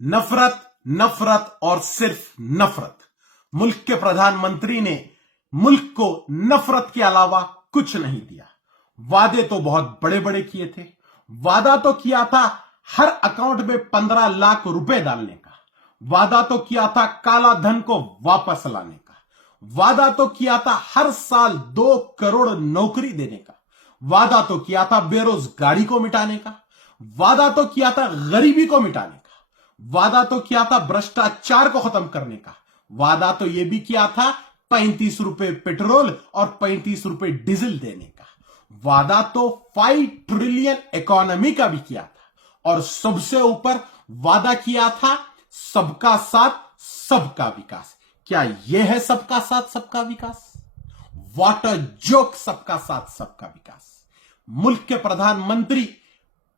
नफरत, नफरत और सिर्फ नफरत। मुल्क के प्रधानमंत्री ने मुल्क को नफरत के अलावा कुछ नहीं दिया। वादे तो बहुत बड़े बड़े किए थे। वादा तो किया था हर अकाउंट में 15 लाख रुपए डालने का। वादा तो किया था काला धन को वापस लाने का। वादा तो किया था हर साल 2 करोड़ नौकरी देने का। वादा तो किया था बेरोजगारी को मिटाने का। वादा तो किया था गरीबी को मिटाने का। वादा तो किया था भ्रष्टाचार को खत्म करने का। वादा तो यह भी किया था 35 रुपए पेट्रोल और 35 रुपए डीजल देने का। वादा तो 5 ट्रिलियन इकोनॉमी का भी किया था और सबसे ऊपर वादा किया था सबका साथ सबका विकास। क्या यह है सबका साथ सबका विकास? व्हाट अ जोक, सबका साथ सबका विकास। मुल्क के प्रधानमंत्री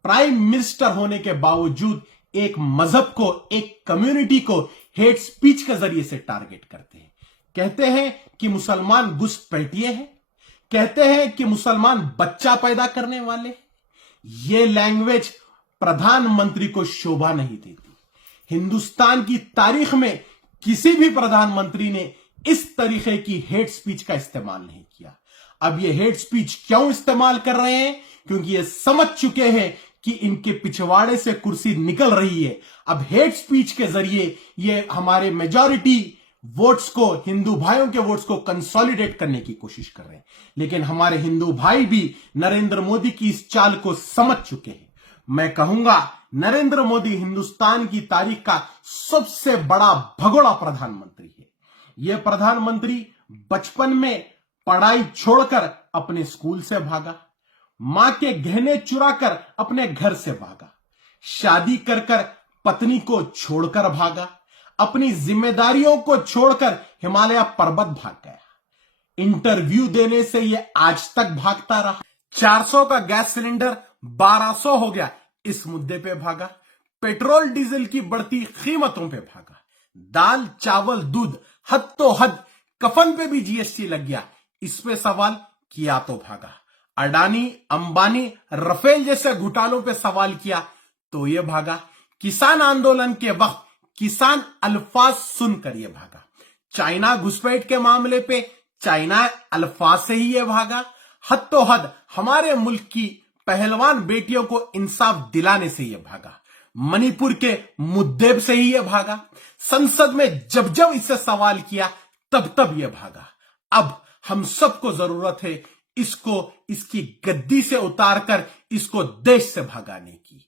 प्राइम मिनिस्टर होने के बावजूद एक मजहब को, एक कम्युनिटी को हेट स्पीच के जरिए से टारगेट करते हैं। कहते हैं कि मुसलमान घुसपैठिए हैं, कहते हैं कि मुसलमान बच्चा पैदा करने वाले। यह लैंग्वेज प्रधानमंत्री को शोभा नहीं देती। हिंदुस्तान की तारीख में किसी भी प्रधानमंत्री ने इस तरीके की हेट स्पीच का इस्तेमाल नहीं किया। अब ये हेट स्पीच क्यों इस्तेमाल कर रहे हैं? क्योंकि ये समझ चुके हैं कि इनके पिछवाड़े से कुर्सी निकल रही है। अब हेट स्पीच के जरिए ये हमारे मेजॉरिटी वोट्स को, हिंदू भाइयों के वोट्स को कंसोलिडेट करने की कोशिश कर रहे हैं। लेकिन हमारे हिंदू भाई भी नरेंद्र मोदी की इस चाल को समझ चुके हैं। मैं कहूंगा नरेंद्र मोदी हिंदुस्तान की तारीख का सबसे बड़ा भगोड़ा प्रधानमंत्री है। यह प्रधानमंत्री बचपन में पढ़ाई छोड़कर अपने स्कूल से भागा, मां के गहने चुराकर अपने घर से भागा, शादी कर पत्नी को छोड़कर भागा, अपनी जिम्मेदारियों को छोड़कर हिमालय पर्वत भाग गया। इंटरव्यू देने से यह आज तक भागता रहा। 400 का गैस सिलेंडर 1200 हो गया, इस मुद्दे पे भागा। पेट्रोल डीजल की बढ़ती कीमतों पे भागा। दाल चावल दूध हद तो हद, कफन पे भी जीएसटी लग गया, इस पे सवाल किया तो भागा। अडानी, अंबानी, राफेल जैसे घोटालों पे सवाल किया तो ये भागा। किसान आंदोलन के वक्त किसान अल्फाज सुनकर ये भागा। चाइना घुसपैठ के मामले पे चाइना अल्फाज से ही ये भागा। हद तो हद हमारे मुल्क की पहलवान बेटियों को इंसाफ दिलाने से ये भागा। मणिपुर के मुद्दे से ही ये भागा। संसद में जब जब इससे सवाल किया तब तब ये भागा। अब हम सबको जरूरत है इसको इसकी गद्दी से उतारकर इसको देश से भगाने की।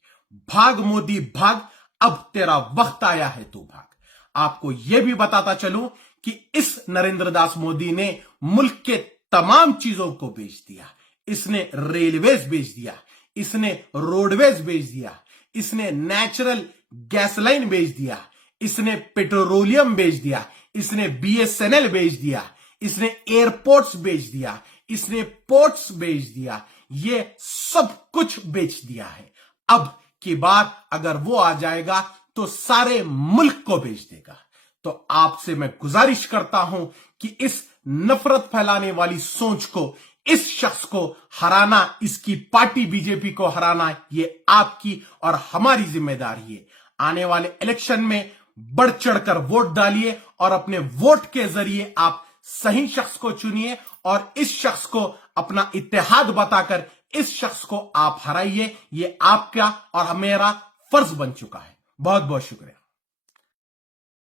भाग मोदी भाग, अब तेरा वक्त आया है तू भाग। आपको यह भी बताता चलूं कि इस नरेंद्र दास मोदी ने मुल्क के तमाम चीजों को बेच दिया। इसने रेलवेज बेच दिया, इसने रोडवेज बेच दिया, इसने नेचुरल गैस लाइन बेच दिया, इसने पेट्रोलियम बेच दिया, इसने बीएसएनएल बेच दिया, इसने एयरपोर्ट्स बेच दिया, इसने पोर्ट्स बेच दिया। ये सब कुछ बेच दिया है। अब की बात अगर वो आ जाएगा तो सारे मुल्क को बेच देगा। तो आपसे मैं गुजारिश करता हूं कि इस नफरत फैलाने वाली सोच को, इस शख्स को हराना, इसकी पार्टी बीजेपी को हराना, ये आपकी और हमारी जिम्मेदारी है। आने वाले इलेक्शन में बढ़ चढ़कर वोट डालिए और अपने वोट के जरिए आप सही शख्स को चुनिए और इस शख्स को अपना इत्तेहाद बताकर इस शख्स को आप हराइए। ये आपका और मेरा फर्ज बन चुका है। बहुत बहुत शुक्रिया।